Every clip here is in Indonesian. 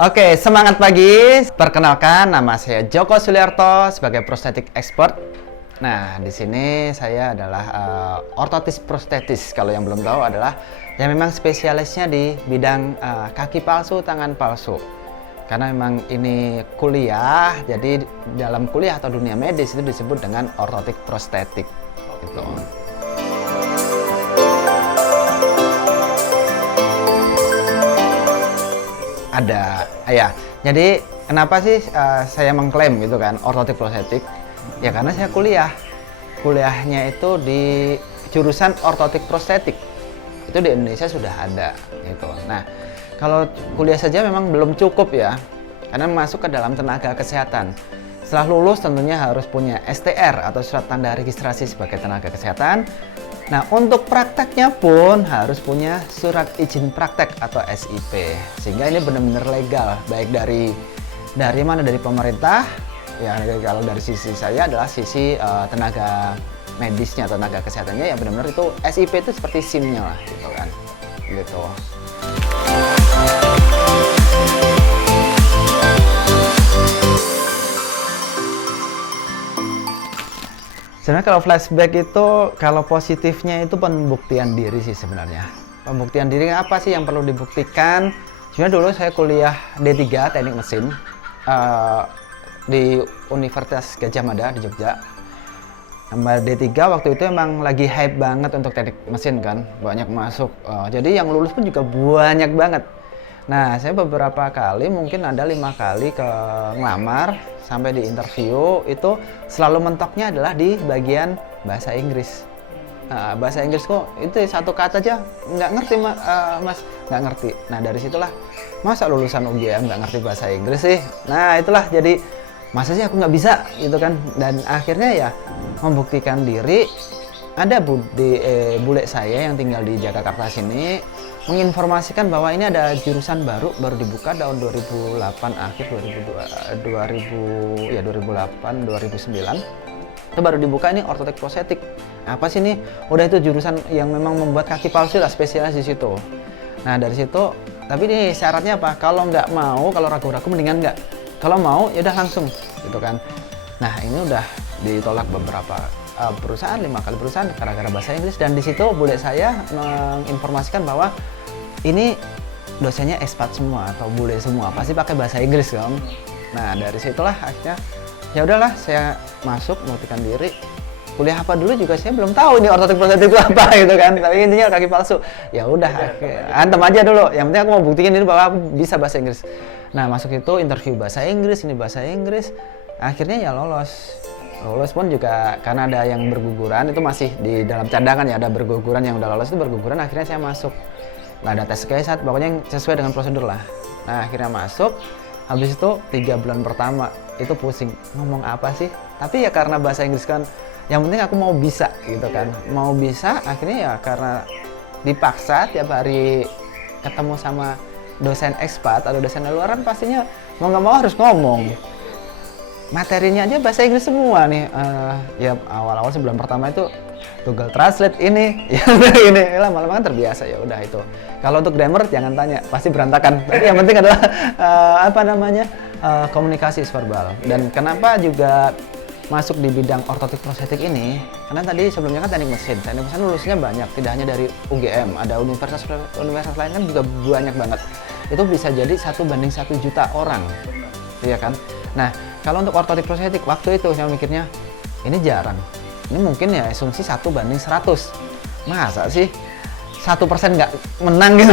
Oke, semangat pagi. Perkenalkan, nama saya Joko Suliarto sebagai prostetik expert. Nah, di sini saya adalah ortotis prostetis. Kalau yang belum tahu adalah yang memang spesialisnya di bidang kaki palsu, tangan palsu. Karena memang ini kuliah, jadi dalam kuliah atau dunia medis itu disebut dengan ortotik prostetik. Gitu. Ada, ya. Jadi kenapa sih saya mengklaim gitu kan ortotik prostetik? Ya karena saya kuliahnya itu di jurusan ortotik prostetik. Itu di Indonesia sudah ada gitu. Nah, kalau kuliah saja memang belum cukup ya, karena masuk ke dalam tenaga kesehatan. Setelah lulus tentunya harus punya STR atau surat tanda registrasi sebagai tenaga kesehatan. Nah, untuk prakteknya pun harus punya surat izin praktek atau SIP. Sehingga ini benar-benar legal, baik dari mana? Dari pemerintah. Ya, kalau dari sisi saya adalah sisi tenaga medisnya, tenaga kesehatannya, ya benar-benar itu SIP itu seperti SIM-nya lah, gitu kan. Gitu. Sebenarnya kalau flashback itu, kalau positifnya itu pembuktian diri sih sebenarnya. Pembuktian diri apa sih yang perlu dibuktikan? Sebenarnya dulu saya kuliah D3 Teknik Mesin di Universitas Gadjah Mada di Jogja. D3 waktu itu emang lagi hype banget untuk teknik mesin kan, banyak masuk. Jadi yang lulus pun juga banyak banget. Nah, saya beberapa kali, mungkin ada 5 kali ke ngelamar, sampai di interview, itu selalu mentoknya adalah di bagian bahasa Inggris. Nah, bahasa Inggris kok itu satu kata aja nggak ngerti mas, nggak ngerti. Nah, dari situlah, masa lulusan UGM nggak ngerti bahasa Inggris sih? Nah, itulah jadi, masa sih aku nggak bisa gitu kan. Dan akhirnya ya membuktikan diri. Ada bule saya yang tinggal di Jakarta sini menginformasikan bahwa ini ada jurusan baru dibuka tahun 2008 akhir 2008 2009 itu baru dibuka, ini ortotik prostetik. Apa sih ini? Udah itu jurusan yang memang membuat kaki palsu lah, spesialis di situ. Nah, dari situ, tapi ini syaratnya apa? Kalau nggak mau, kalau ragu-ragu mendingan nggak. Kalau mau ya udah langsung gitu kan. Nah, ini udah ditolak beberapa perusahaan, 5 kali perusahaan gara-gara bahasa Inggris. Dan di situ bule saya menginformasikan bahwa ini dosennya expat semua atau bule semua, pasti pakai bahasa Inggris kan. Nah, dari situlah akhirnya ya udahlah, saya masuk membuktikan diri. Kuliah apa dulu juga saya belum tahu ini ortotik prostetik itu apa gitu kan. Tapi intinya kaki palsu. Ya udah, antem aja dulu. Yang penting aku mau buktikan ini bahwa aku bisa bahasa Inggris. Nah, masuk itu interview bahasa Inggris, ini bahasa Inggris. Akhirnya ya lolos pun juga karena ada yang berguguran, itu masih di dalam cadangan ya, ada berguguran yang udah lolos itu berguguran, akhirnya saya masuk. Nggak ada tes KSAT, pokoknya yang sesuai dengan prosedur lah. Nah, akhirnya masuk. Habis itu 3 bulan pertama itu pusing, ngomong apa sih? Tapi ya karena bahasa Inggris kan, yang penting aku mau bisa gitu kan. Mau bisa, akhirnya ya karena dipaksa tiap hari ketemu sama dosen ekspat atau dosen luaran, pastinya mau nggak mau harus ngomong. Materinya aja bahasa Inggris semua nih. Ya awal-awal sebulan pertama itu Google Translate ini, ya ini lama-lama kan terbiasa, ya udah itu. Kalau untuk grammar jangan tanya, pasti berantakan. Tapi yang penting adalah komunikasi verbal. Dan kenapa juga masuk di bidang ortotik prostetik ini? Karena tadi sebelumnya kan teknik mesin lulusnya banyak, tidak hanya dari UGM, ada universitas lain kan juga banyak banget. Itu bisa jadi 1:1 juta orang, iya kan? Nah, kalau untuk ortotik prostetik waktu itu saya mikirnya ini jarang. Ini mungkin ya asumsi 1:100. Masa sih 1% nggak menang gitu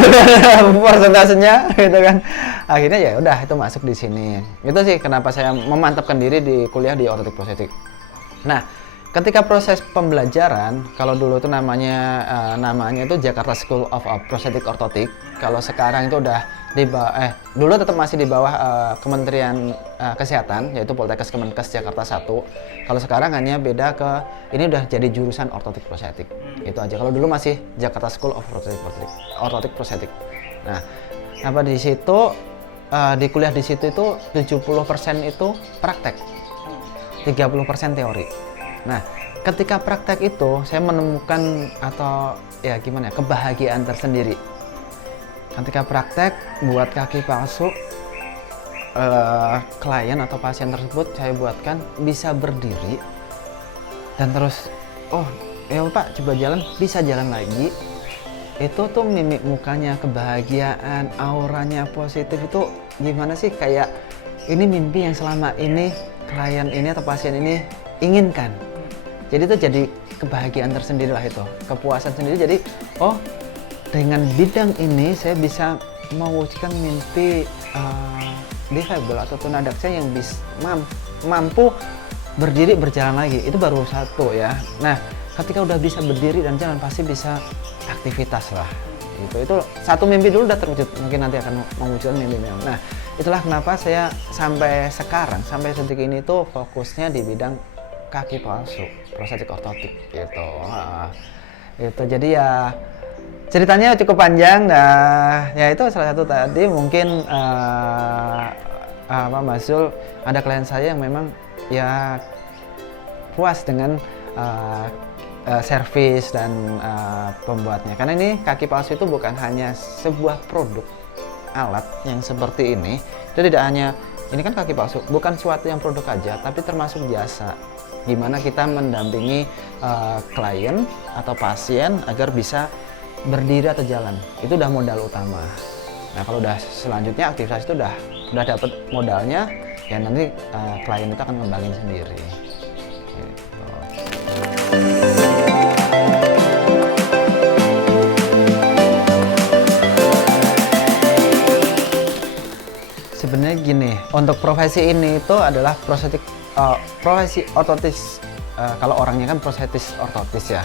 persentasenya gitu kan. Akhirnya ya udah itu masuk di sini. Itu sih kenapa saya memantapkan diri di kuliah di ortotik prostetik. Nah, ketika proses pembelajaran, kalau dulu itu namanya itu Jakarta School of Prosthetic Orthotic. Kalau sekarang itu udah dulu tetap masih di bawah Kementerian Kesehatan, yaitu Poltekkes Kemenkes Jakarta 1. Kalau sekarang hanya beda ini udah jadi jurusan ortotik prostetik. Itu aja. Kalau dulu masih Jakarta School of Orthotic Prosthetic. Nah, apa di situ di kuliah di situ itu 70% itu praktek. 30% teori. Nah, ketika praktek itu saya menemukan atau ya gimana kebahagiaan tersendiri. Ketika praktek buat kaki palsu, klien atau pasien tersebut saya buatkan bisa berdiri dan terus, oh ya Pak coba jalan, bisa jalan lagi. Itu tuh mimik mukanya, kebahagiaan, auranya positif itu gimana sih, kayak ini mimpi yang selama ini klien ini atau pasien ini inginkan. Jadi itu jadi kebahagiaan tersendiri lah, itu kepuasan sendiri. Jadi oh dengan bidang ini saya bisa mewujudkan mimpi difabel atau tunadaksa yang mampu berdiri berjalan lagi. Itu baru satu ya. Nah ketika udah bisa berdiri dan jalan pasti bisa aktivitas lah. Itu satu mimpi dulu udah terwujud, mungkin nanti akan mewujudkan mimpi-mimpi. Nah itulah kenapa saya sampai sekarang, sampai detik ini tuh fokusnya di bidang kaki palsu, prostetik ortotik gitu. Itu jadi ya ceritanya cukup panjang. Nah ya itu salah satu tadi mungkin Mas Zul, ada klien saya yang memang ya puas dengan servis dan pembuatnya, karena ini kaki palsu itu bukan hanya sebuah produk alat yang seperti ini. Itu tidak hanya, ini kan kaki palsu bukan suatu yang produk aja, tapi termasuk jasa gimana kita mendampingi klien atau pasien agar bisa berdiri atau jalan. Itu udah modal utama. Nah kalau udah selanjutnya aktivitas itu udah dapet modalnya, ya nanti klien itu akan ngembangin sendiri gitu. Sebenarnya gini, untuk profesi ini itu adalah profesi ortotis. Kalau orangnya kan prostetis ortotis ya,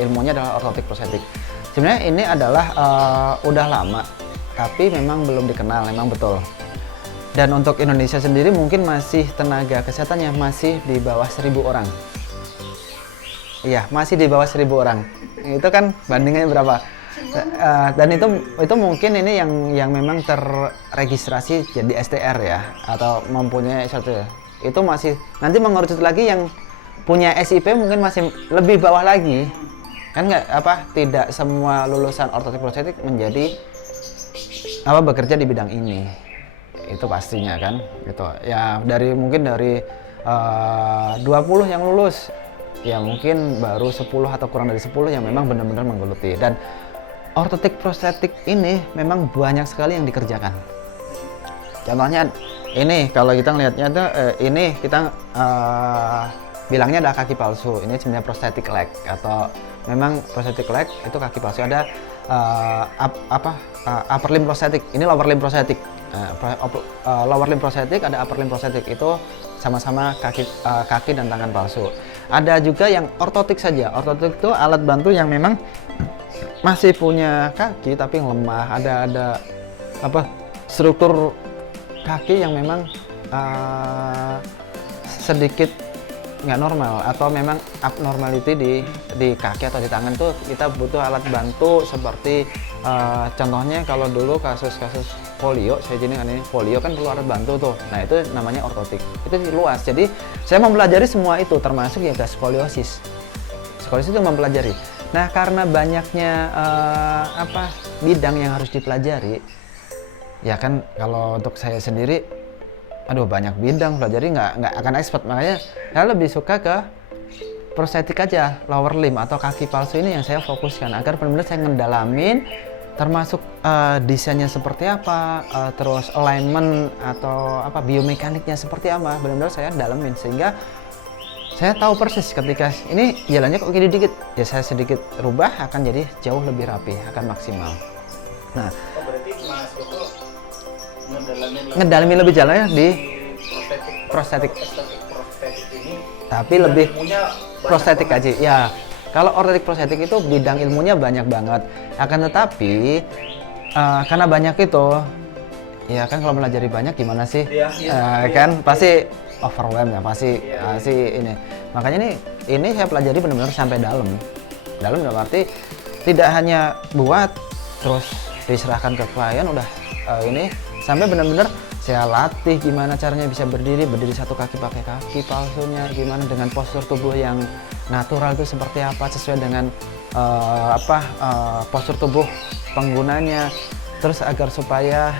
ilmunya adalah ortotik prostetik. Sebenarnya ini adalah udah lama, tapi memang belum dikenal, memang betul. Dan untuk Indonesia sendiri mungkin masih tenaga kesehatannya masih di bawah 1.000 orang. Iya, masih di bawah 1.000 orang. Itu kan bandingannya berapa? Dan itu mungkin ini yang memang terregistrasi jadi STR ya, atau mempunyai satu. Itu masih nanti mengerucut lagi yang punya SIP mungkin masih lebih bawah lagi. Kan tidak semua lulusan ortotik prostetik menjadi bekerja di bidang ini. Itu pastinya kan gitu. Ya mungkin dari 20 yang lulus, ya mungkin baru 10 atau kurang dari 10 yang memang benar-benar menggeluti. Dan ortotik prostetik ini memang banyak sekali yang dikerjakan. Contohnya ini, kalau kita ngelihatnya tuh ini kita bilangnya adalah kaki palsu. Ini sebenarnya prosthetic leg, atau memang prosthetic leg itu kaki palsu. Ada upper limb prosthetic, ini lower limb prosthetic. Lower limb prosthetic, ada upper limb prosthetic, itu sama-sama kaki dan tangan palsu. Ada juga yang ortotik saja. Ortotik itu alat bantu yang memang masih punya kaki tapi yang lemah. Ada struktur kaki yang memang sedikit nggak normal, atau memang abnormality di kaki atau di tangan tuh kita butuh alat bantu seperti contohnya kalau dulu kasus-kasus polio, saya jadi kan ini polio kan perlu alat bantu tuh. Nah itu namanya ortotik. Itu luas. Jadi saya mempelajari semua itu, termasuk ya skoliosis. Skoliosis itu mempelajari. Nah karena banyaknya bidang yang harus dipelajari, ya kan kalau untuk saya sendiri, banyak bidang pelajari nggak akan expert. Makanya saya lebih suka ke prostetik aja, lower limb atau kaki palsu ini yang saya fokuskan agar benar-benar saya ngedalamin, termasuk desainnya seperti apa, terus alignment atau biomekaniknya seperti apa, benar-benar saya dalamin sehingga saya tahu persis ketika ini jalannya kok gini dikit, ya saya sedikit rubah akan jadi jauh lebih rapi, akan maksimal. Nah, berarti Mas Joko ngedalamin lebih jalannya di prostetik ini, tapi lebih prostetik aja ya. Kalau ortotik prostetik itu bidang ilmunya banyak banget, akan tetapi karena banyak itu ya kan, kalau melajari banyak gimana sih, kan pasti overwhelm ya, pasti ini. Makanya ini saya pelajari benar-benar sampai dalam dalam arti tidak hanya buat terus diserahkan ke klien udah ini, sampai benar-benar saya latih gimana caranya bisa berdiri satu kaki pakai kaki palsunya, gimana dengan postur tubuh yang natural itu seperti apa, sesuai dengan postur tubuh penggunanya. terus agar supaya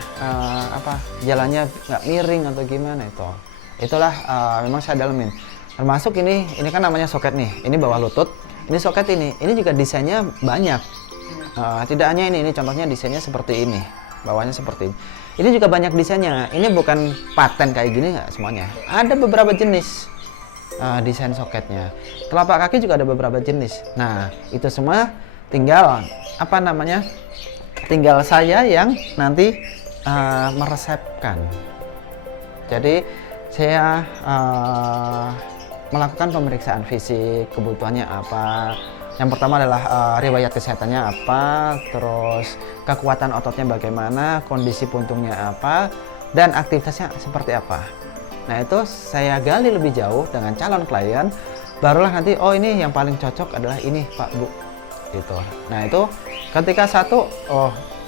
jalannya nggak miring atau gimana itulah memang saya dalemin. Termasuk ini kan namanya soket nih, ini bawah lutut, ini soket ini juga desainnya banyak. Tidak hanya ini contohnya desainnya seperti ini, bawahnya seperti ini. Ini juga banyak desainnya. Ini bukan paten kayak gini nggak semuanya. Ada beberapa jenis desain soketnya. Telapak kaki juga ada beberapa jenis. Nah, itu semua tinggal tinggal saya yang nanti meresepkan. Jadi saya melakukan pemeriksaan fisik, kebutuhannya apa. Yang pertama adalah riwayat kesehatannya apa, terus kekuatan ototnya bagaimana, kondisi puntungnya apa, dan aktivitasnya seperti apa. Nah, itu saya gali lebih jauh dengan calon klien, barulah nanti ini yang paling cocok adalah ini Pak Bu. Gitu. Nah, itu ketika satu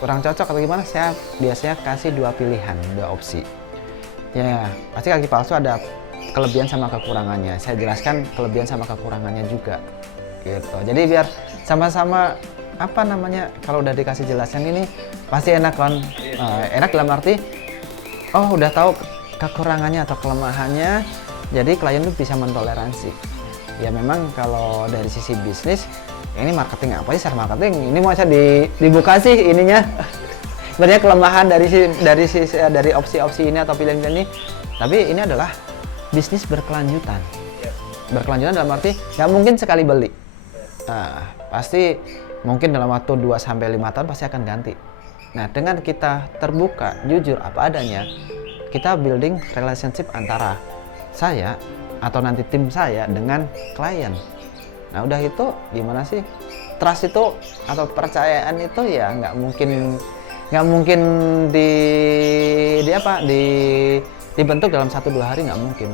kurang cocok atau gimana, saya biasanya kasih 2 pilihan, 2 opsi. Ya, pasti kaki palsu ada kelebihan sama kekurangannya. Saya jelaskan kelebihan sama kekurangannya juga. Gitu. Jadi biar sama-sama kalau udah dikasih jelasan ini pasti enak kan. Enak dalam arti udah tahu kekurangannya atau kelemahannya, jadi klien tuh bisa mentoleransi. Ya memang kalau dari sisi bisnis ini marketing apa sih, share marketing ini mau saya dibuka sih ininya. Sebenarnya kelemahan dari opsi-opsi ini atau pilihan-pilihan ini, tapi ini adalah bisnis berkelanjutan. Berkelanjutan dalam arti nggak mungkin sekali beli. Nah, pasti mungkin dalam waktu 2-5 tahun pasti akan ganti. Nah, dengan kita terbuka, jujur apa adanya, kita building relationship antara saya atau nanti tim saya dengan klien. Nah, udah itu gimana sih? Trust itu atau kepercayaan itu ya nggak mungkin dibentuk dalam 1-2 hari, nggak mungkin.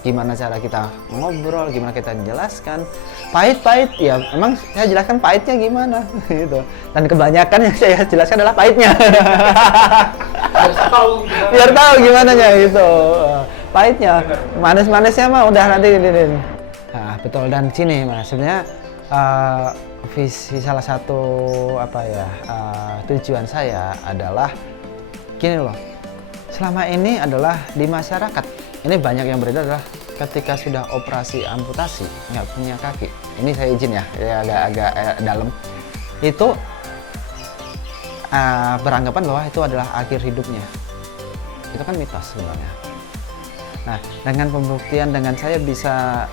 Gimana cara kita ngobrol, gimana kita jelaskan, pahit ya emang saya jelaskan pahitnya gimana gitu, dan kebanyakan yang saya jelaskan adalah pahitnya. biar tahu gimana gitu, pahitnya, manis-manisnya mah udah nanti ini. Nah, betul. Dan sini mas sebenarnya visi salah satu tujuan saya adalah gini loh, selama ini adalah di masyarakat ini banyak yang beredar adalah ketika sudah operasi amputasi nggak punya kaki, ini saya izin ya agak dalam, itu beranggapan bahwa itu adalah akhir hidupnya. Itu kan mitos sebenarnya. Nah, dengan pembuktian, dengan saya bisa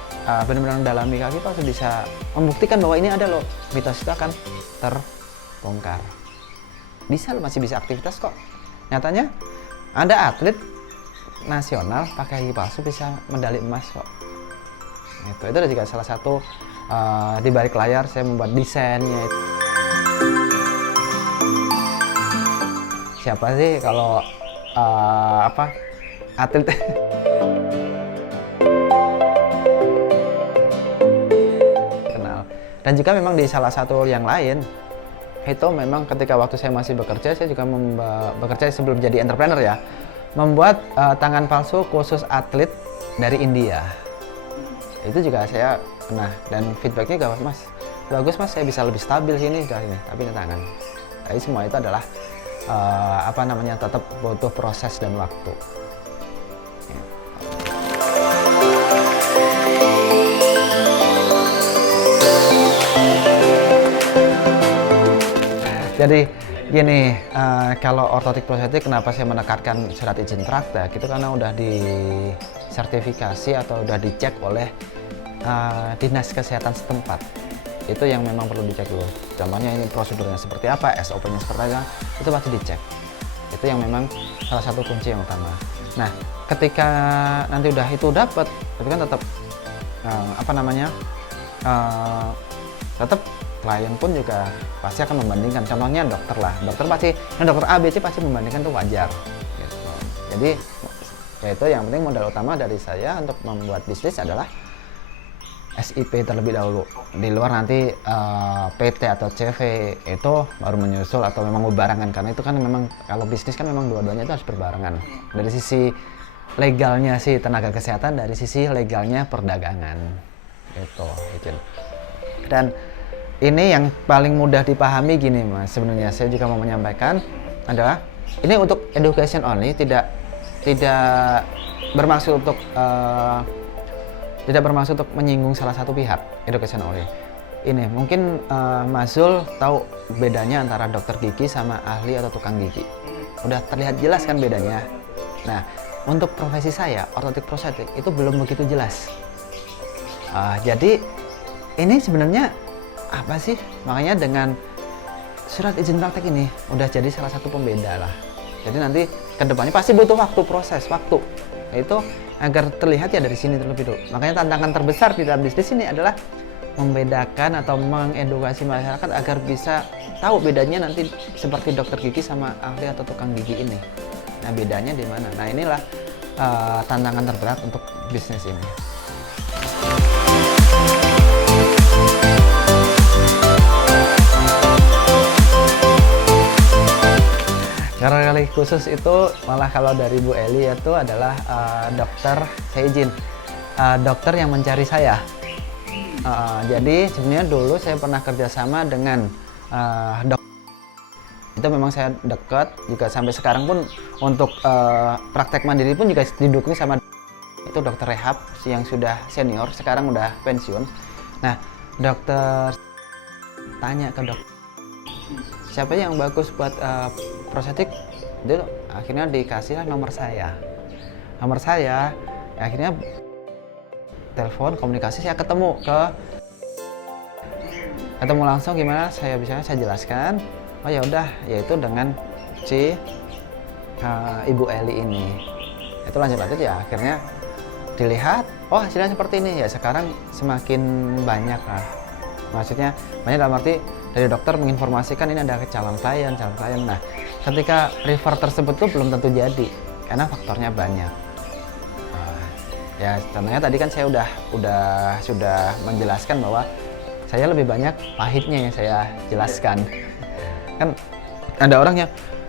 benar-benar mendalami kaki palsu, bisa membuktikan bahwa ini ada loh, mitos itu akan terbongkar. Masih bisa aktivitas kok. Nyatanya ada atlet nasional pakai kaki palsu bisa medali emas kok. Itu juga salah satu di balik layar saya membuat desainnya. Siapa sih kalau atlet kenal. Dan juga memang di salah satu yang lain itu memang ketika waktu saya masih bekerja, saya juga bekerja sebelum jadi entrepreneur ya, membuat tangan palsu khusus atlet dari India. Itu juga saya pernah, dan feedbacknya bagus mas, saya bisa lebih stabil sini dari ini, tapi ini tangan. Tapi semua itu adalah tetap butuh proses dan waktu. Jadi gini, kalau ortotik prostetik kenapa saya menekankan surat izin praktek itu karena udah disertifikasi atau udah dicek oleh dinas kesehatan setempat. Itu yang memang perlu dicek dulu. Contohnya ini prosedurnya seperti apa, SOP-nya seperti apa, itu pasti dicek. Itu yang memang salah satu kunci yang utama. Nah, ketika nanti udah itu dapat, tapi kan tetap tetap klien pun juga pasti akan membandingkan. Contohnya dokter lah, dokter A, B, C pasti membandingkan, itu wajar. Gitu. Jadi ya itu yang penting, modal utama dari saya untuk membuat bisnis adalah SIP terlebih dahulu. Di luar nanti PT atau CV itu baru menyusul atau memang berbarengan, karena itu kan memang kalau bisnis kan memang dua-duanya itu harus berbarengan. Dari sisi legalnya sih tenaga kesehatan, dari sisi legalnya perdagangan. Gitu. Dan ini yang paling mudah dipahami gini mas, sebenarnya saya juga mau menyampaikan adalah ini untuk education only, tidak bermaksud untuk menyinggung salah satu pihak, education only. Ini mungkin Mas Zul tahu bedanya antara dokter gigi sama ahli atau tukang gigi. Udah terlihat jelas kan bedanya. Nah, untuk profesi saya, ortotik prostetik itu belum begitu jelas. Jadi ini sebenarnya apa sih? Makanya dengan surat izin praktek ini udah jadi salah satu pembeda lah. Jadi nanti kedepannya pasti butuh waktu, proses waktu. Itu agar terlihat ya dari sini terlebih dulu. Makanya tantangan terbesar di dalam bisnis ini adalah membedakan atau mengedukasi masyarakat agar bisa tahu bedanya nanti seperti dokter gigi sama ahli atau tukang gigi ini. Nah, bedanya di mana? Nah, inilah tantangan terberat untuk bisnis ini. Karena kali khusus itu malah kalau dari Bu Eli itu adalah dokter, saya izin, dokter yang mencari saya. Jadi sebenarnya dulu saya pernah kerjasama dengan dokter. Itu memang saya dekat, juga sampai sekarang pun untuk praktek mandiri pun juga didukung sama itu dokter rehab yang sudah senior, sekarang udah pensiun. Nah, dokter tanya ke dokter, siapa yang bagus buat prostetik? Itu akhirnya dikasihlah nomor saya. Nomor saya, akhirnya telepon, komunikasi, saya ketemu langsung, gimana saya jelaskan. Oh ya udah, yaitu dengan si Ibu Eli ini. Itu lanjut ya, akhirnya dilihat, oh hasilnya seperti ini ya. Sekarang semakin banyak lah. Maksudnya banyak dalam arti dari dokter menginformasikan ini ada calon klien. Nah, ketika refer tersebut tuh belum tentu jadi karena faktornya banyak. Ya contohnya tadi kan saya sudah menjelaskan bahwa saya lebih banyak pahitnya yang saya jelaskan. Kan ada orangnya,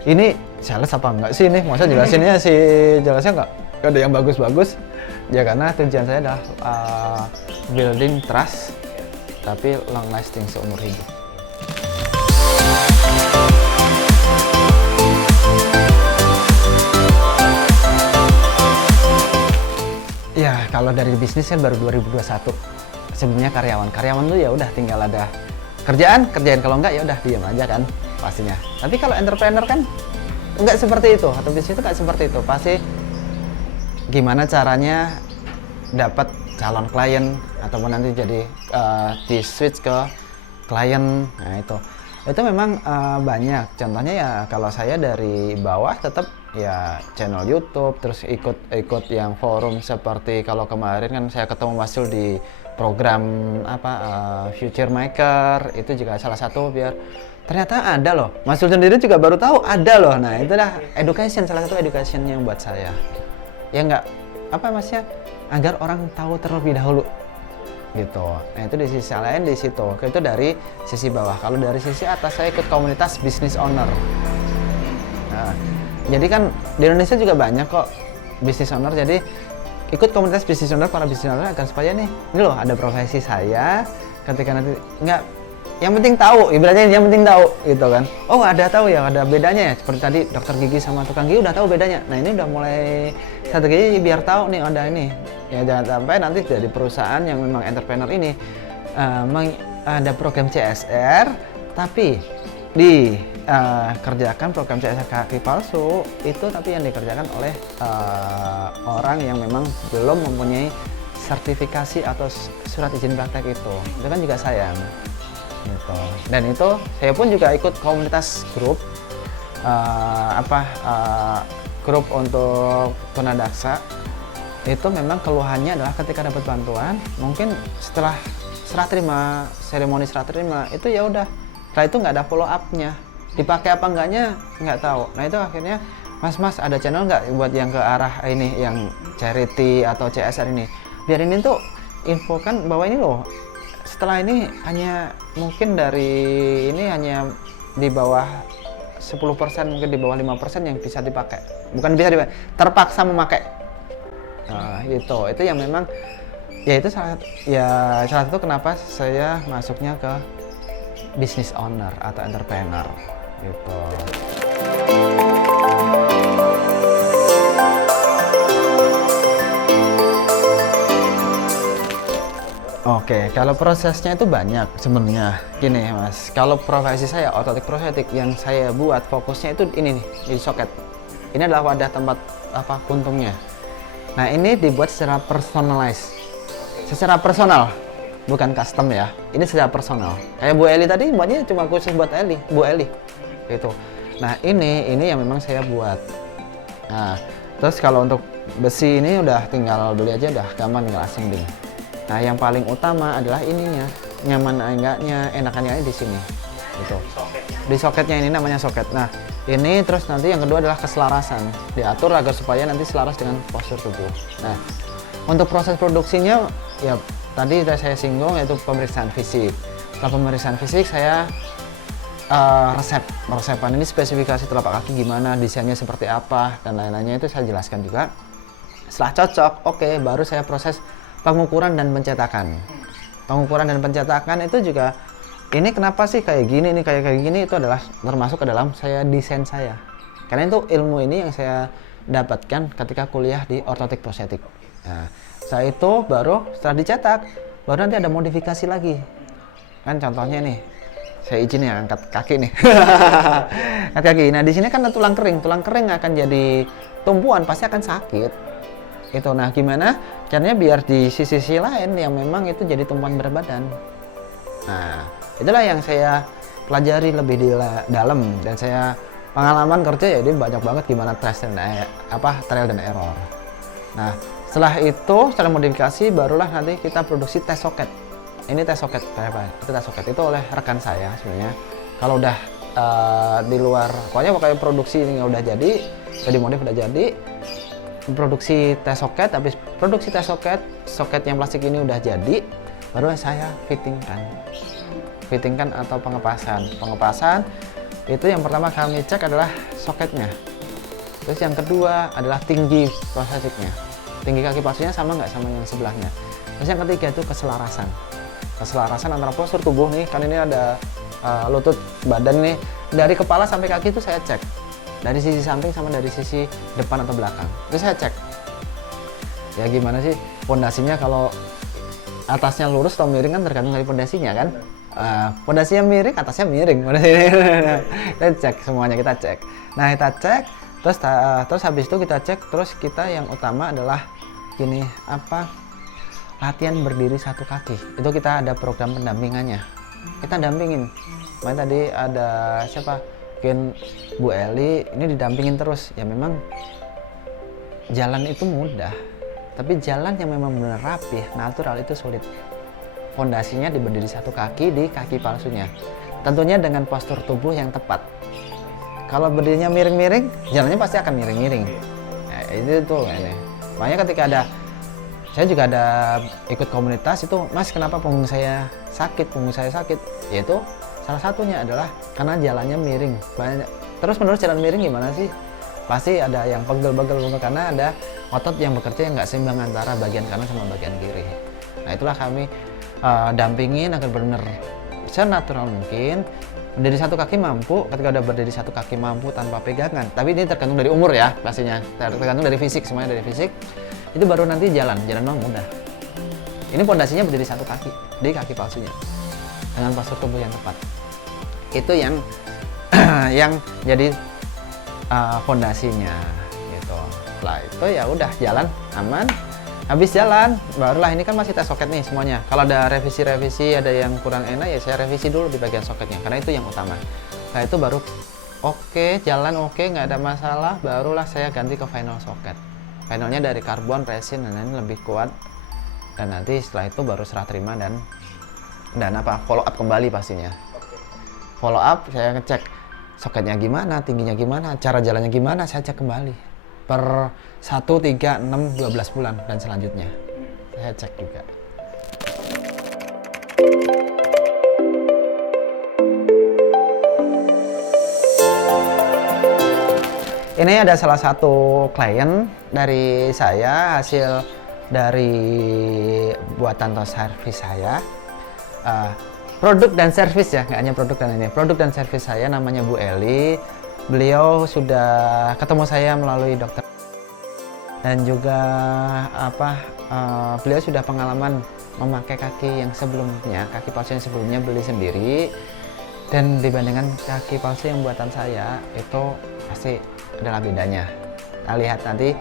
ini sales apa enggak sih ini? Masa jelasinnya jelasnya enggak ada yang bagus-bagus? Ya karena tujuan saya adalah building trust tapi long lasting, seumur hidup. Ya, kalau dari bisnis kan baru 2021. Sebelumnya karyawan tuh ya udah tinggal ada kerjaan, kalau enggak ya udah diam aja kan pastinya. Tapi kalau entrepreneur kan enggak seperti itu, atau bisnis itu enggak seperti itu. Pasti gimana caranya dapat calon klien ataupun nanti jadi di switch ke klien. Nah, itu memang banyak. Contohnya ya kalau saya dari bawah tetap ya channel YouTube, terus ikut yang forum seperti kalau kemarin kan saya ketemu Mas Zul di program Future Maker, itu juga salah satu biar ternyata ada loh. Mas Zul sendiri juga baru tahu ada loh. Nah, itulah salah satu education yang buat saya. Ya enggak maksudnya agar orang tahu terlebih dahulu gitu. Nah, itu di sisi lain di situ. Itu dari sisi bawah. Kalau dari sisi atas saya ikut komunitas business owner. Nah, jadi kan di Indonesia juga banyak kok business owner. Jadi ikut komunitas business owner, para business owner agar supaya ini loh ada profesi saya ketika nanti enggak, yang penting tahu, ibaratnya yang penting tahu gitu kan. Oh, tahu ya, ada bedanya ya. Seperti tadi dokter gigi sama tukang gigi udah tahu bedanya. Nah, ini udah mulai strategi biar tahu nih ada ini. Ya jangan sampai nanti dari perusahaan yang memang entrepreneur ini ada program CSR tapi dikerjakan program CSR kaki palsu itu, tapi yang dikerjakan oleh orang yang memang belum mempunyai sertifikasi atau surat izin praktek itu kan juga sayang gitu. Dan itu saya pun juga ikut komunitas grup grup untuk tunadaksa. Itu memang keluhannya adalah ketika dapat bantuan, mungkin setelah seremoni serah terima itu ya udah, setelah itu nggak ada follow up-nya, dipakai apa enggaknya nggak tahu. Nah, itu akhirnya mas ada channel nggak buat yang ke arah ini, yang charity atau CSR ini, biar ini tuh infokan bahwa ini loh, setelah ini hanya mungkin dari ini hanya di bawah 10%, mungkin di bawah 5% yang bisa dipakai, bukan bisa dipakai, terpaksa memakai. Itu yang memang ya itu salah satu kenapa saya masuknya ke business owner atau entrepreneur gitu. Oke, kalau prosesnya itu banyak sebenarnya. Gini mas, kalau profesi saya ortotik prostetik yang saya buat fokusnya itu ini nih, di soket. Ini adalah wadah tempat apa kuntungnya. Nah ini dibuat secara personalized, secara personal, bukan custom ya. Ini secara personal. Kayak Bu Eli tadi buatnya cuma khusus buat Eli, Bu Eli, gitu. Nah ini yang memang saya buat. Nah terus kalau untuk besi ini udah tinggal beli aja, udah gampang, tinggal assembling. Nah, yang paling utama adalah ininya, nyaman enggaknya, enakannya di sini, gitu. Di soketnya ini namanya soket. Nah, ini terus nanti yang kedua adalah keselarasan, diatur agar supaya nanti selaras dengan postur tubuh. Nah, untuk proses produksinya, ya tadi sudah saya singgung yaitu pemeriksaan fisik. Setelah pemeriksaan fisik, saya resepan ini spesifikasi telapak kaki gimana, desainnya seperti apa, dan lain-lainnya itu saya jelaskan juga. Setelah cocok, oke, baru saya proses pengukuran dan pencetakan. Pengukuran dan pencetakan itu juga, ini kenapa sih kayak gini, ini kayak gini, itu adalah termasuk ke dalam saya desain saya. Karena itu ilmu ini yang saya dapatkan ketika kuliah di ortotik prostetik. Nah, setelah itu baru setelah dicetak, baru nanti ada modifikasi lagi. Kan contohnya nih, saya izin ya angkat kaki nih. Angkat kaki. Nah, di sini kan ada tulang kering. Tulang kering akan jadi tumpuan, pasti akan sakit. Itu, nah gimana caranya biar di sisi lain yang memang itu jadi tumpuan berat badan. Nah itulah yang saya pelajari lebih di dalam, dan saya pengalaman kerja ya dia banyak banget gimana trial dan error. Nah setelah itu setelah modifikasi barulah nanti kita produksi tes soket. Ini tes soket itu tes soket itu oleh rekan saya sebenarnya. Kalau udah di luar, pokoknya produksi ini udah jadi modif udah jadi, produksi tes soket, habis produksi tes soket yang plastik ini udah jadi, baru saya fittingkan atau pengepasan itu yang pertama kami cek adalah soketnya, terus yang kedua adalah tinggi prostetiknya, tinggi kaki palsunya sama nggak sama yang sebelahnya, terus yang ketiga itu keselarasan antara postur tubuh nih, kan ini ada lutut badan nih, dari kepala sampai kaki itu saya cek, dari sisi samping sama dari sisi depan atau belakang. Itu saya cek. Ya gimana sih pondasinya, kalau atasnya lurus atau miring kan tergantung dari pondasinya kan. Pondasinya miring, atasnya miring. Kita cek semuanya, kita cek. Nah kita cek, terus habis itu kita cek, terus kita yang utama adalah gini, latihan berdiri satu kaki. Itu kita ada program pendampingannya. Kita dampingin. Main tadi ada siapa? Mungkin Bu Eli ini didampingin terus. Ya memang jalan itu mudah, tapi jalan yang memang benar rapih, natural itu sulit. Fondasinya di berdiri satu kaki di kaki palsunya, tentunya dengan postur tubuh yang tepat. Kalau berdirinya miring-miring, jalannya pasti akan miring-miring. Nah, itu tuh ini. Makanya ketika saya juga ada ikut komunitas itu, Mas kenapa punggung saya sakit, yaitu salah satunya adalah karena jalannya miring. Terus menurut jalan miring gimana sih? Pasti ada yang pegel-pegel karena ada otot yang bekerja yang nggak seimbang antara bagian kanan sama bagian kiri. Nah itulah kami dampingin agar benar senatural mungkin. Berdiri satu kaki mampu, ketika udah berdiri satu kaki mampu tanpa pegangan. Tapi ini tergantung dari umur ya pastinya, tergantung dari fisik, semuanya dari fisik. Itu baru nanti jalan memang mudah. Ini pondasinya berdiri satu kaki di kaki palsunya dengan postur tubuh yang tepat. Itu yang yang jadi fondasinya gitu. Setelah itu ya udah jalan aman. Habis jalan barulah, ini kan masih tes soket nih semuanya. Kalau ada revisi ada yang kurang enak ya saya revisi dulu di bagian soketnya karena itu yang utama. Nah itu baru oke, jalan oke, nggak ada masalah, barulah saya ganti ke final soket. Finalnya dari karbon resin dan lain lebih kuat, dan nanti setelah itu baru serah terima dan follow up kembali pastinya. Follow up saya ngecek soketnya gimana, tingginya gimana, cara jalannya gimana, saya cek kembali per 1, 3, 6, 12 bulan dan selanjutnya saya cek juga. Ini ada salah satu klien dari saya, hasil dari buatan atau servis saya. Produk dan servis ya, nggak hanya produk dan ini. Produk dan servis saya namanya Bu Eli. Beliau sudah ketemu saya melalui dokter dan juga beliau sudah pengalaman memakai kaki yang sebelumnya, kaki palsu yang sebelumnya beli sendiri, dan dibandingkan kaki palsu yang buatan saya itu pasti adalah bedanya. Nah, lihat nanti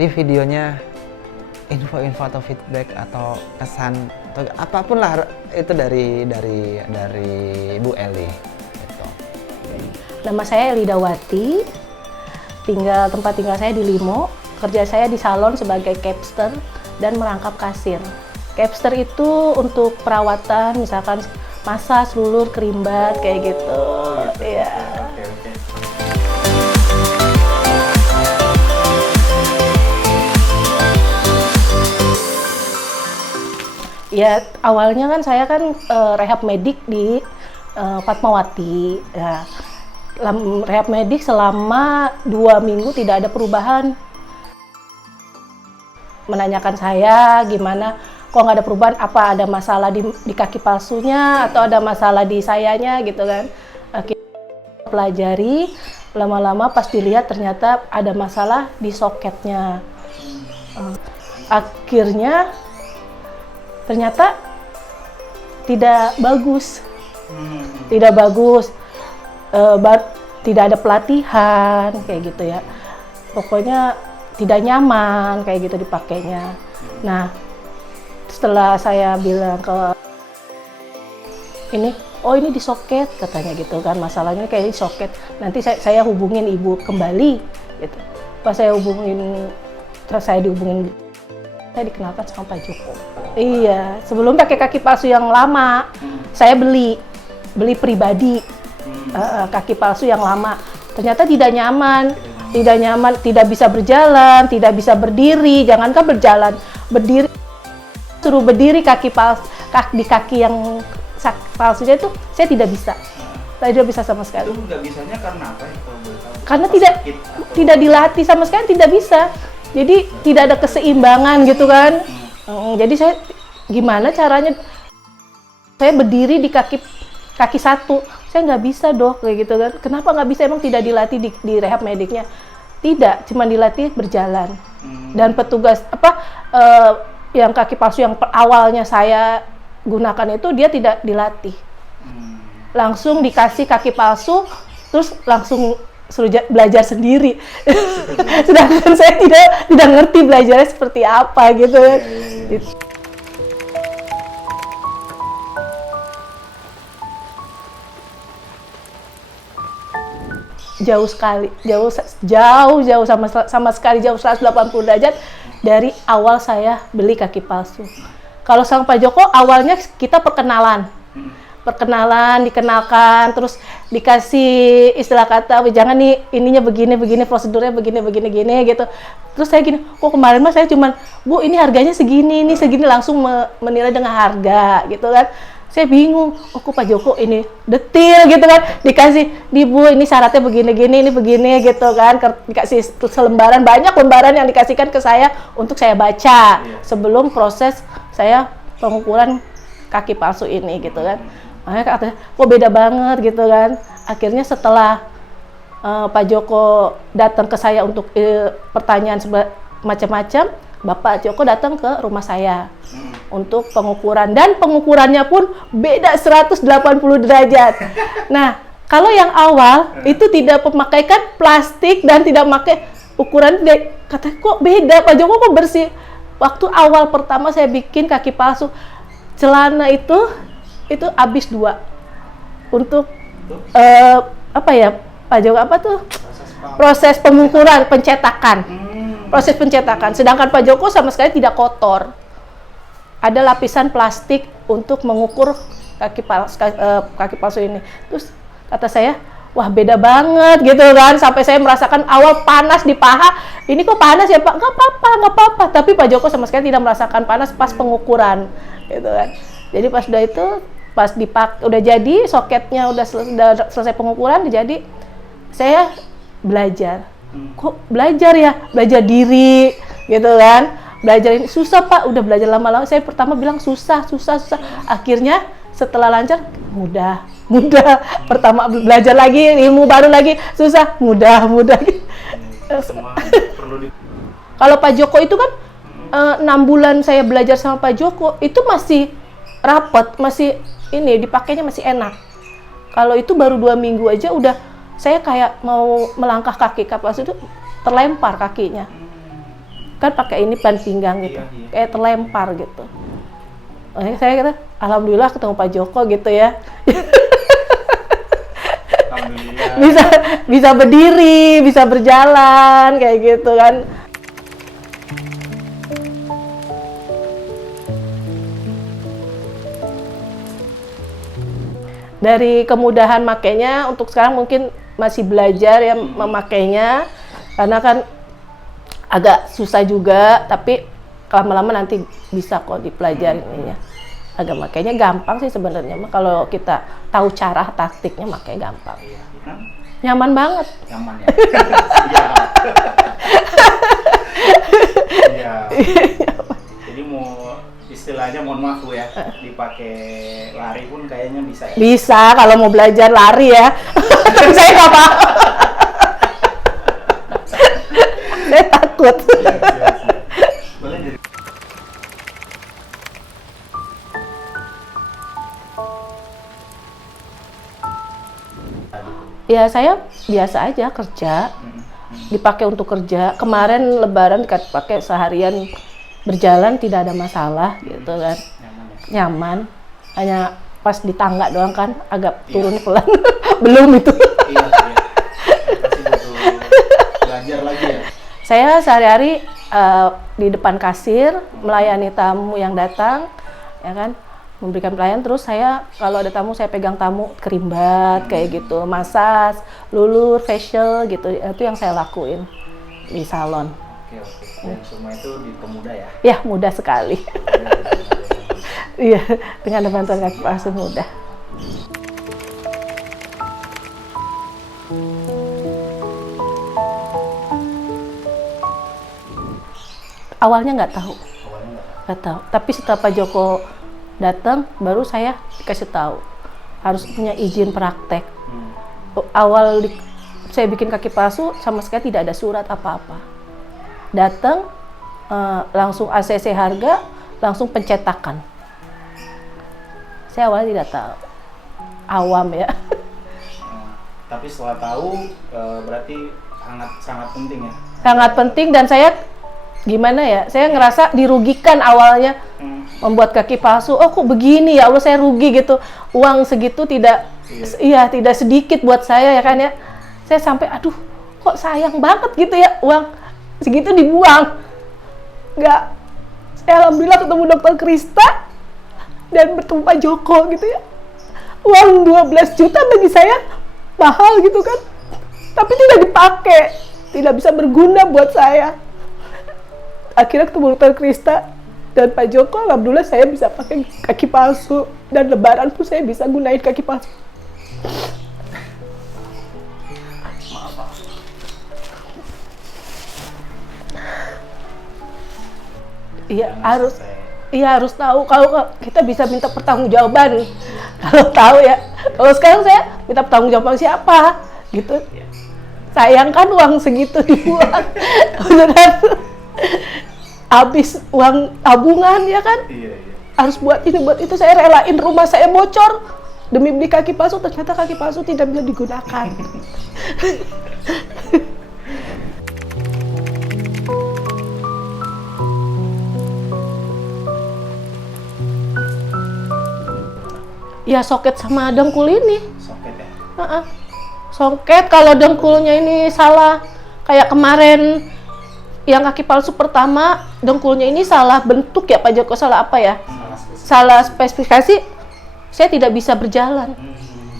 di videonya info-info atau feedback atau kesan atau apapun lah itu dari Bu Eli. Gitu. Nama saya Elidawati, tempat tinggal saya di Limo, kerja saya di salon sebagai capster dan merangkap kasir. Capster itu untuk perawatan, misalkan massage, lulur, kerimbat, kayak gitu. Ya. Oke. Ya, awalnya kan saya rehab medik di Fatmawati. Ya, rehab medik selama 2 minggu tidak ada perubahan. Menanyakan saya gimana, kok nggak ada perubahan, apa ada masalah di kaki palsunya atau ada masalah di sayanya gitu kan. Akhirnya pelajari, lama-lama pas dilihat ternyata ada masalah di soketnya. Akhirnya ternyata tidak bagus, tidak ada pelatihan kayak gitu ya. Pokoknya tidak nyaman kayak gitu dipakainya. Nah, setelah saya bilang ke ini di soket katanya gitu kan, masalahnya kayak di soket. Nanti saya hubungin ibu kembali gitu. Pas saya dihubungin, saya dikenalkan sama Pak Joko. Iya, sebelum pakai kaki palsu yang lama, saya beli pribadi kaki palsu yang lama. Ternyata tidak nyaman, tidak bisa berjalan, tidak bisa berdiri. Jangankan berjalan, berdiri, suruh berdiri di kaki yang palsunya itu saya tidak bisa. Saya tidak bisa sama sekali. Itu nggak bisanya karena apa ya kalau boleh tahu? Karena Sakit atau- tidak dilatih sama sekali, tidak bisa. Jadi tidak ada keseimbangan gitu kan. Jadi saya gimana caranya saya berdiri di kaki satu, saya nggak bisa dok kayak gitu kan. Kenapa nggak bisa, emang tidak dilatih di rehab mediknya? Tidak, cuma dilatih berjalan. Dan petugas yang kaki palsu yang awalnya saya gunakan itu dia tidak dilatih, langsung dikasih kaki palsu terus langsung suruh belajar sendiri. Sedangkan saya tidak ngerti belajarnya seperti apa gitu ya. Jauh sekali, jauh sama sekali jauh 180 derajat dari awal saya beli kaki palsu. Kalau sama Pak Joko awalnya kita perkenalan, dikenalkan, terus dikasih istilah kata, jangan nih ininya begini, prosedurnya begini gitu. Terus saya gini, kok kemarin mas saya cuman, Bu ini harganya segini, langsung menilai dengan harga gitu kan. Saya bingung, kok Pak Joko ini detail gitu kan, dikasih, Bu ini syaratnya begini ini begini gitu kan, dikasih selembaran, banyak lembaran yang dikasihkan ke saya untuk saya baca sebelum proses saya pengukuran kaki palsu ini gitu kan. Makanya katanya, kok beda banget gitu kan. Akhirnya setelah Pak Joko datang ke saya untuk pertanyaan macam-macam, Bapak Joko datang ke rumah saya untuk pengukuran, dan pengukurannya pun beda 180 derajat. Nah, kalau yang awal itu tidak memakaikan plastik dan tidak pakai ukuran, katanya kok beda, Pak Joko kok bersih. Waktu awal pertama saya bikin kaki palsu, celana itu habis 2 untuk Pak Joko proses pengukuran, proses pencetakan. Sedangkan Pak Joko sama sekali tidak kotor. Ada lapisan plastik untuk mengukur kaki palsu ini. Terus kata saya, wah beda banget gitu kan. Sampai saya merasakan awal panas di paha. Ini kok panas ya Pak? Nggak apa-apa. Tapi Pak Joko sama sekali tidak merasakan panas pas pengukuran, gitu kan. Jadi pas udah itu, udah jadi soketnya, udah selesai pengukuran, jadi saya belajar. Kok belajar ya? Belajar diri, gitu kan. Belajar ini susah Pak, udah belajar lama-lama. Saya pertama bilang susah. Akhirnya setelah lancar, mudah. mudah. Pertama belajar lagi, ilmu baru lagi, susah, mudah. Semua perlu di Kalau Pak Joko itu kan 6 bulan saya belajar sama Pak Joko, itu masih rapat, masih ini, dipakainya masih enak. Kalau itu baru 2 minggu aja udah saya kayak mau melangkah kaki kapas itu terlempar kakinya. Kan pakai ini ban pinggang gitu, Iya. kayak terlempar gitu. Makanya saya kata, alhamdulillah ketemu Pak Joko gitu ya. alhamdulillah. bisa berdiri, bisa berjalan kayak gitu kan. Dari kemudahan makainya untuk sekarang mungkin masih belajar ya memakainya, karena kan agak susah juga, tapi lama-lama nanti bisa kok dipelajari ininya. Agak makainya gampang sih sebenarnya mah, kalau kita tahu cara taktiknya makanya gampang. Hah? Nyaman banget. Nyaman ya. Iya. Jadi mau istilahnya, mohon maaf Bu ya, dipakai lari pun kayaknya bisa ya. Bisa kalau mau belajar lari ya. Saya nggak paham. Saya takut. Siap. Boleh jadi. Ya saya biasa aja kerja, dipakai untuk kerja. Kemarin Lebaran pakai seharian berjalan tidak ada masalah gitu kan, Nyaman ya. nyaman. Hanya pas di tangga doang kan agak turun pelan. Belum itu. Iya. Pasti butuh belajar lagi ya. Saya sehari-hari di depan kasir melayani tamu yang datang, ya kan, memberikan pelayanan. Terus saya kalau ada tamu saya pegang tamu, kerimbat kayak gitu, massage, lulur, facial gitu. Itu yang saya lakuin di salon. Oke. Dan semua itu dipermudah ya. Ya mudah sekali. Iya, dengan bantuan kaki palsu mudah. Awalnya nggak tahu. Awalnya Nggak tahu. Tapi setelah Pak Joko datang, baru saya dikasih tahu harus punya izin praktek. Awal saya bikin kaki palsu sama sekali tidak ada surat apa-apa. Datang langsung ACC harga, langsung pencetakan. Saya awalnya tidak tahu, awam ya. Tapi setelah tahu berarti sangat penting ya. Sangat penting, dan saya gimana ya? Saya ngerasa dirugikan awalnya. Membuat kaki palsu, oh kok begini ya Allah, saya rugi gitu. Uang segitu tidak, iya tidak sedikit buat saya ya kan ya. Saya sampai aduh kok sayang banget gitu ya, uang segitu dibuang. Nggak, saya alhamdulillah ketemu Dokter Krista dan bertemu Pak Joko gitu ya. Uang 12 juta bagi saya mahal gitu kan, tapi tidak dipakai, tidak bisa berguna buat saya. Akhirnya ketemu Dokter Krista dan Pak Joko, alhamdulillah saya bisa pakai kaki palsu, dan Lebaran pun saya bisa gunain kaki palsu. Iya harus tahu, kalau kita bisa minta pertanggungjawaban. Kalau tahu ya, kalau sekarang saya minta pertanggungjawaban siapa gitu. Sayang kan uang segitu dibuang. Beneran. Habis uang tabungan ya kan, harus buat ini buat itu. Saya relain rumah saya bocor demi beli kaki palsu, ternyata kaki palsu tidak bisa digunakan. Ya soket sama dengkul ini. Soket ya. Soket, kalau dengkulnya ini salah, kayak kemarin yang kaki palsu pertama, dengkulnya ini salah bentuk ya Pak Joko, salah apa ya? Salah spesifikasi, saya tidak bisa berjalan,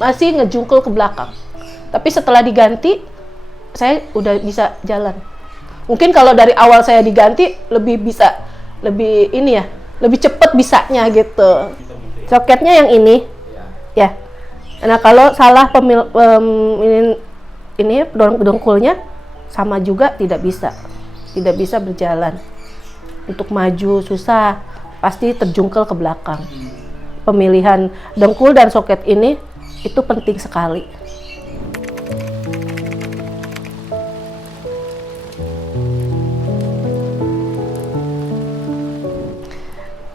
masih ngejungkel ke belakang. Tapi setelah diganti, saya udah bisa jalan. Mungkin kalau dari awal saya diganti, lebih bisa, lebih ini ya, lebih cepet bisanya gitu. Soketnya yang ini, ya. Nah kalau salah ini dengkulnya, sama juga tidak bisa berjalan. Untuk maju susah, pasti terjungkel ke belakang. Pemilihan dengkul dan soket ini Itu penting sekali.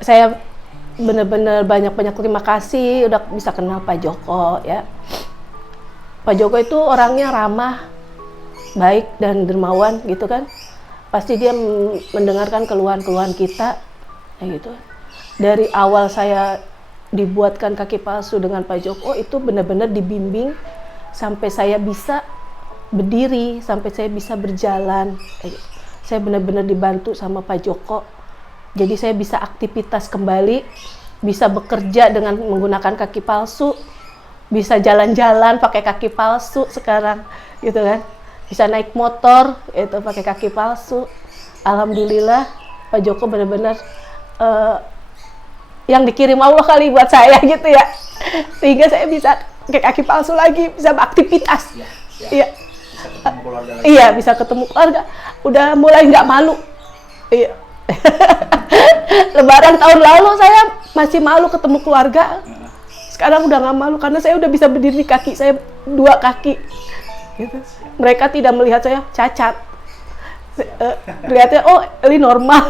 Saya benar-benar banyak-banyak terima kasih udah bisa kenal Pak Joko ya. Pak Joko itu orangnya ramah, baik dan dermawan gitu kan. Pasti dia mendengarkan keluhan-keluhan kita kayak gitu. Dari awal saya dibuatkan kaki palsu dengan Pak Joko itu benar-benar dibimbing sampai saya bisa berdiri, sampai saya bisa berjalan. Saya benar-benar dibantu sama Pak Joko. Jadi saya bisa aktivitas kembali, bisa bekerja dengan menggunakan kaki palsu, bisa jalan-jalan pakai kaki palsu sekarang, gitu kan? Bisa naik motor itu pakai kaki palsu. Alhamdulillah Pak Joko benar-benar yang dikirim Allah kali buat saya gitu ya, sehingga saya bisa pakai kaki palsu lagi, bisa beraktivitas. Iya. Bisa ketemu keluarga lagi. Iya, bisa ketemu keluarga. Udah mulai nggak malu. Iya. Lebaran tahun lalu saya masih malu ketemu keluarga. Sekarang udah nggak malu karena saya udah bisa berdiri kaki saya 2 kaki. Gitu. Mereka tidak melihat saya cacat. Lihatnya oh ini normal.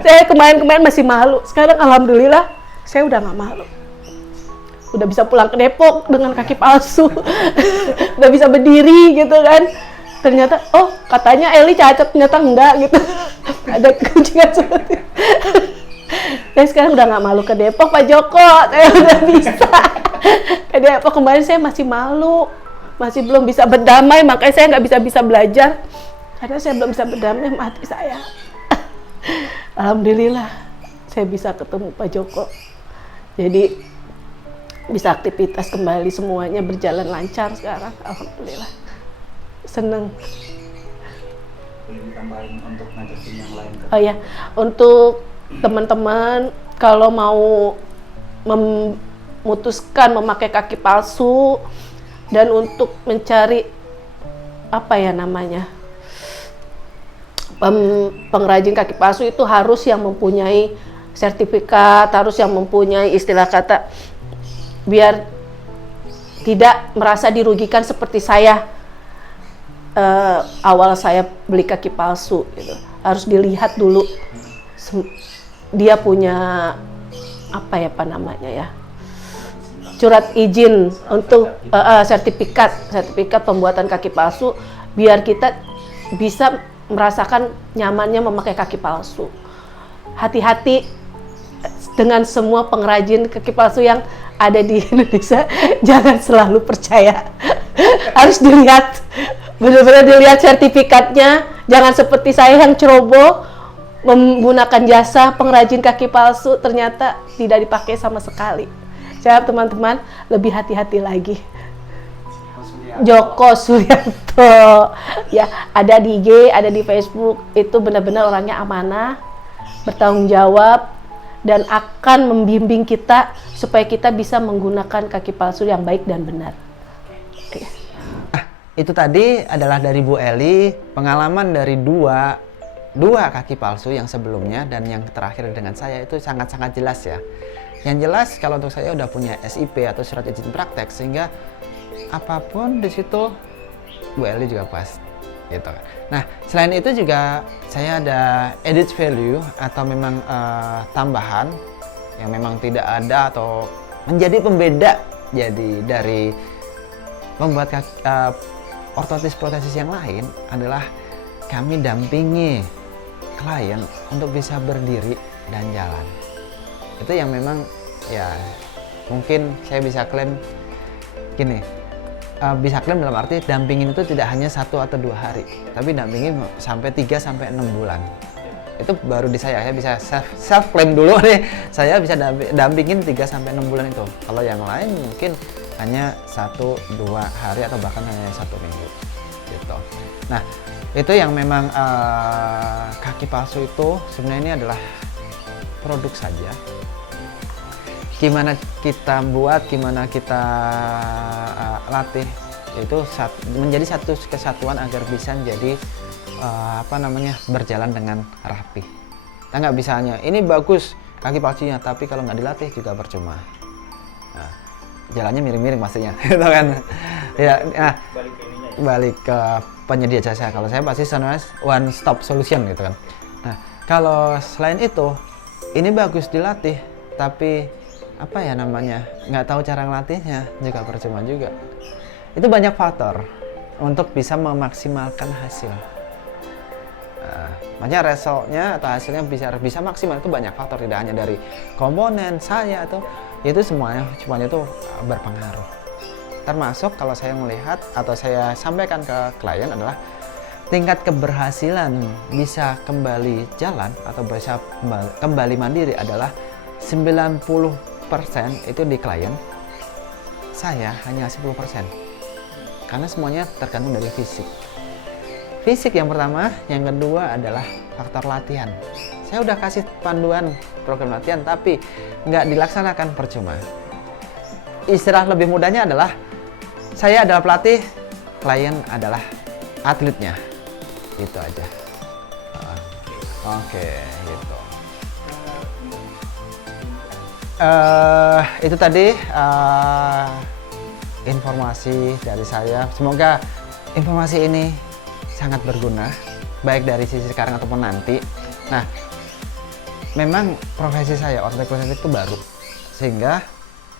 Saya kemarin masih malu. Sekarang alhamdulillah saya udah nggak malu. Udah bisa pulang ke Depok dengan kaki palsu. Udah bisa berdiri gitu kan. Ternyata oh katanya Eli cacat, ternyata enggak gitu. Ada kuncian seperti itu. Saya sekarang udah nggak malu ke Depok Pak Joko, saya udah bisa ke Depok. Kemarin saya masih malu, masih belum bisa berdamai, makanya saya nggak bisa belajar karena saya belum bisa berdamai sama hati saya. Alhamdulillah saya bisa ketemu Pak Joko, jadi bisa aktivitas kembali, semuanya berjalan lancar sekarang. Alhamdulillah. Seneng. Boleh ditambahin untuk ngajakin yang lain kan? Oh ya, untuk teman-teman kalau mau memutuskan memakai kaki palsu dan untuk mencari apa ya namanya pengrajin kaki palsu itu harus yang mempunyai sertifikat, harus yang mempunyai istilah kata biar tidak merasa dirugikan seperti saya. Awal saya beli kaki palsu gitu. Harus dilihat dulu dia punya apa namanya ya, surat izin untuk sertifikat pembuatan kaki palsu, biar kita bisa merasakan nyamannya memakai kaki palsu. Hati-hati dengan semua pengrajin kaki palsu yang ada di Indonesia, jangan selalu percaya. Harus dilihat, benar-benar dilihat sertifikatnya. Jangan seperti saya yang ceroboh menggunakan jasa pengrajin kaki palsu, ternyata tidak dipakai sama sekali. Saya teman-teman lebih hati-hati lagi. Joko Suryanto, ya ada di IG, ada di Facebook. Itu benar-benar orangnya amanah, bertanggung jawab, dan akan membimbing kita supaya kita bisa menggunakan kaki palsu yang baik dan benar. Itu tadi adalah dari Bu Eli, pengalaman dari dua kaki palsu yang sebelumnya dan yang terakhir dengan saya itu sangat-sangat jelas ya. Yang jelas kalau untuk saya udah punya SIP atau surat izin praktek, sehingga apapun di situ Bu Eli juga pas gitu. Nah, selain itu juga saya ada added value atau memang tambahan yang memang tidak ada atau menjadi pembeda jadi dari membuat ortotis-protesis yang lain adalah kami dampingi klien untuk bisa berdiri dan jalan. Itu yang memang ya mungkin saya bisa klaim gini, bisa klaim dalam arti dampingin itu tidak hanya 1 atau 2 hari, tapi dampingin sampai 3-6 bulan. Itu baru di saya bisa self claim dulu nih, saya bisa dampingin 3-6 bulan itu. Kalau yang lain mungkin hanya 1-2 hari atau bahkan hanya 1 minggu gitu. Nah, itu yang memang kaki palsu itu sebenarnya ini adalah produk saja. Gimana kita buat, gimana kita latih, itu menjadi satu kesatuan agar bisa menjadi berjalan dengan rapi. Kita nggak bisa hanya ini bagus kaki palsunya, tapi kalau nggak dilatih juga percuma. Nah, jalannya miring-miring pastinya, gitu kan. Ya, nah, Balik ke ininya ya. balik ke penyedia jasa. Kalau saya pasti one stop solution gitu kan. Nah, kalau selain itu, ini bagus dilatih, tapi apa ya namanya, nggak tahu cara ngelatihnya juga percuma juga. Itu banyak faktor untuk bisa memaksimalkan hasil. Makanya resultnya atau hasilnya bisa maksimal itu banyak faktor, tidak hanya dari komponen saya atau itu semuanya itu berpengaruh. Termasuk kalau saya melihat atau saya sampaikan ke klien adalah tingkat keberhasilan bisa kembali jalan atau bisa kembali mandiri adalah 90% itu di klien, saya hanya 10%. Karena semuanya tergantung dari fisik. Fisik yang pertama, yang kedua adalah faktor latihan. Saya udah kasih panduan program latihan, tapi nggak dilaksanakan, percuma. Istilah lebih mudahnya adalah, saya adalah pelatih, klien adalah atletnya. Itu aja. Oke, gitu. Itu tadi informasi dari saya. Semoga informasi ini sangat berguna, baik dari sisi sekarang ataupun nanti. Nah, memang profesi saya ortoped prostetik itu baru, sehingga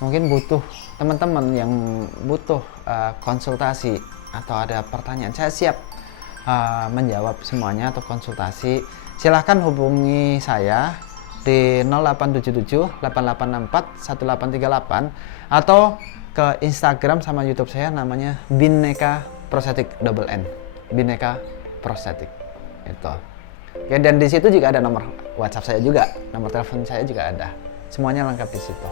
mungkin butuh teman-teman yang butuh konsultasi atau ada pertanyaan, saya siap menjawab semuanya atau konsultasi. Silahkan hubungi saya di 0877 864 1838 atau ke Instagram sama YouTube saya, namanya Bineka Prostetik N. Bineka Prostetik itu. Oke, dan di situ juga ada nomor WhatsApp saya juga, nomor telepon saya juga ada. Semuanya lengkap di situ.